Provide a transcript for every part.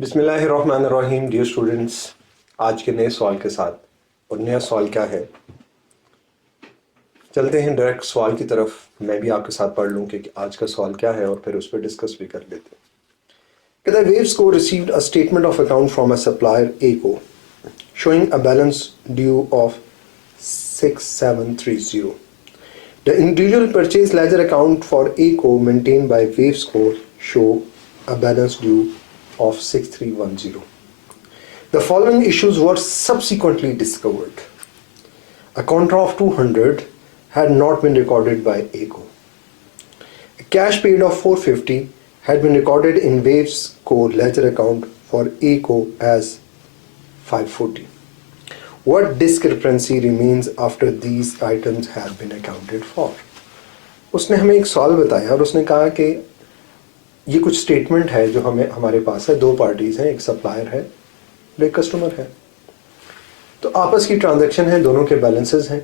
बिस्मिल्लाहिर्रहमानिर्रहीम। Dear students, आज के नए सवाल के साथ, और नया सवाल क्या है, चलते हैं डायरेक्ट सवाल की तरफ। मैं भी आपके साथ पढ़ लूँ कि आज का सवाल क्या है और फिर उस पर डिस्कस भी कर लेते हैं। कहता है वेव्स को received a statement of account from a supplier A को showing a balance due of 6730. The individual purchase ledger account for ACO maintained by Wavescore show a balance due of 6310. The following issues were subsequently discovered. A contra of 200 had not been recorded by ACO. A cash paid of 450 had been recorded in Wavescore ledger account for ACO as 540. What discrepancy remains after these items have been accounted for? उसने हमें एक सवाल बताया और उसने कहा कि ये कुछ स्टेटमेंट है जो हमें हमारे पास है। दो पार्टीज हैं, एक सप्लायर है और एक कस्टमर है। तो आपस की ट्रांजैक्शन है, दोनों के बैलेंसेस हैं,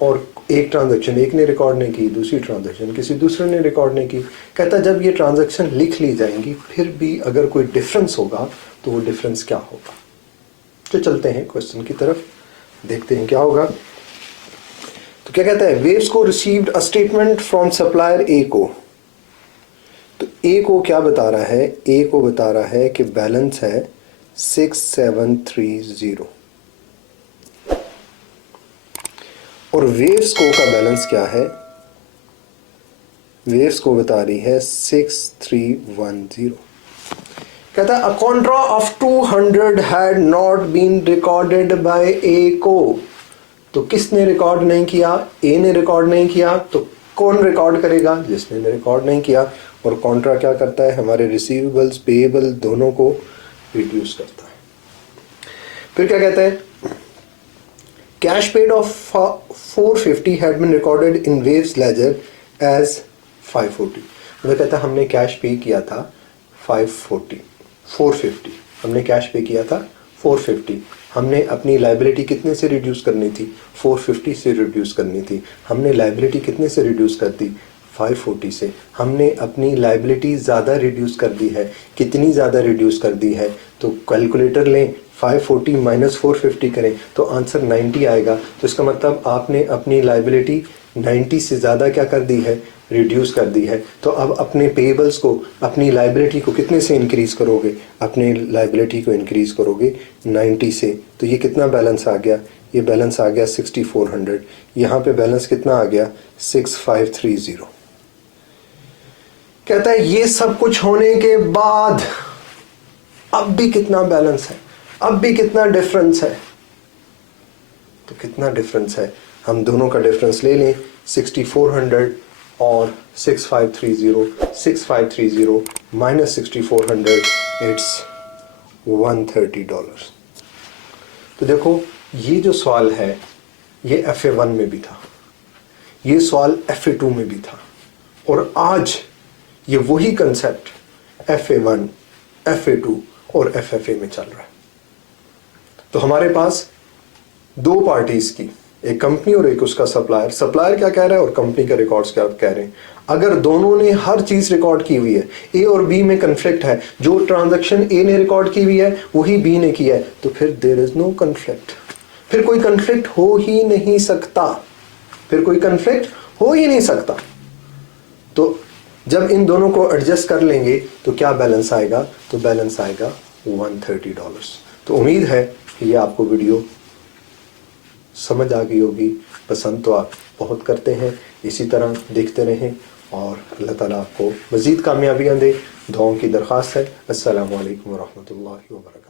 और एक ट्रांजैक्शन एक ने रिकॉर्ड नहीं की, दूसरी ट्रांजैक्शन किसी दूसरे ने रिकॉर्ड नहीं की। कहता जब ये ट्रांजैक्शन लिख ली जाएंगी फिर भी अगर कोई डिफरेंस होगा तो वो डिफरेंस क्या होगा। तो चलते हैं क्वेश्चन की तरफ, देखते हैं क्या होगा। तो क्या कहता है, वेव्स को received a statement from supplier A को। तो ए को क्या बता रहा है, ए को बता रहा है कि बैलेंस है 6730 और वेव्स को का बैलेंस क्या है, वेव्स को बता रही है 6310। कहता है a contra of 200 had not been recorded by A को। तो किसने रिकॉर्ड नहीं किया, ए ने रिकॉर्ड नहीं किया, तो कौन रिकॉर्ड करेगा, जिसने रिकॉर्ड नहीं किया। और कॉन्ट्रा क्या करता है, हमारे रिसीवेबल्स पेएबल दोनों को रिड्यूस करता है। फिर क्या कहता है, cash paid off 450 had been recorded in waves ledger as 540। मतलब कहता है हमने कैश पे किया था 450, हमने कैश पे किया था 450। हमने अपनी लाइबिलिटी कितने से रिड्यूस करनी थी, 450 से रिड्यूस करनी थी। हमने लाइबिलिटी कितने से रिड्यूस कर दी, 540 से। हमने अपनी लाइबिलिटी ज़्यादा रिड्यूस कर दी है। कितनी ज़्यादा रिड्यूस कर दी है, तो कैलकुलेटर लें, 540 माइनस 450 करें तो आंसर 90 आएगा। तो इसका मतलब आपने अपनी लाइबिलिटी 90 से ज़्यादा क्या कर दी है, रिड्यूस कर दी है। तो अब अपने पेएबल्स को, अपनी लाइबिलिटी को कितने से इंक्रीज़ करोगे, अपने लाइबिलिटी को इंक्रीज़ करोगे 90 से। तो ये कितना बैलेंस आ गया, ये बैलेंस आ गया 6400। यहाँ पे बैलेंस कितना आ गया, 6530। कहता है ये सब कुछ होने के बाद अब भी कितना बैलेंस है, अब भी कितना डिफरेंस है। तो कितना डिफरेंस है, हम दोनों का डिफरेंस ले लें, 6400 और 6530। 6530 माइनस 6400 इट्स $130। तो देखो ये जो सवाल है ये FA1 में भी था, ये सवाल FA2 में भी था, और आज ये वही कंसेप्ट FA1, FA2 और FFA में चल रहा है। तो हमारे पास दो पार्टीज की, एक कंपनी और एक उसका सप्लायर। सप्लायर क्या कह रहा है और कंपनी के रिकॉर्ड्स क्या कह रहे हैं। अगर दोनों ने हर चीज रिकॉर्ड की हुई है, ए और बी में कन्फ्लिक्ट है, जो ट्रांजैक्शन ए ने रिकॉर्ड की हुई है वही बी ने की है, तो फिर देयर इज नो कन्फ्लिक्ट। फिर कोई कन्फ्लिक्ट हो ही नहीं सकता, फिर कोई कन्फ्लिक्ट हो ही नहीं सकता। तो जब इन दोनों को एडजस्ट कर लेंगे तो क्या बैलेंस आएगा, तो बैलेंस आएगा $130। तो उम्मीद है कि ये आपको वीडियो समझ आ गई होगी। पसंद तो आप बहुत करते हैं, इसी तरह देखते रहें और अल्लाह ताला आपको मज़ीद कामयाबियाँ दे। दुआओं की दरख्वास्त है। अस्सलामु अलैकुम व रहमतुल्लाहि व बरकातहू।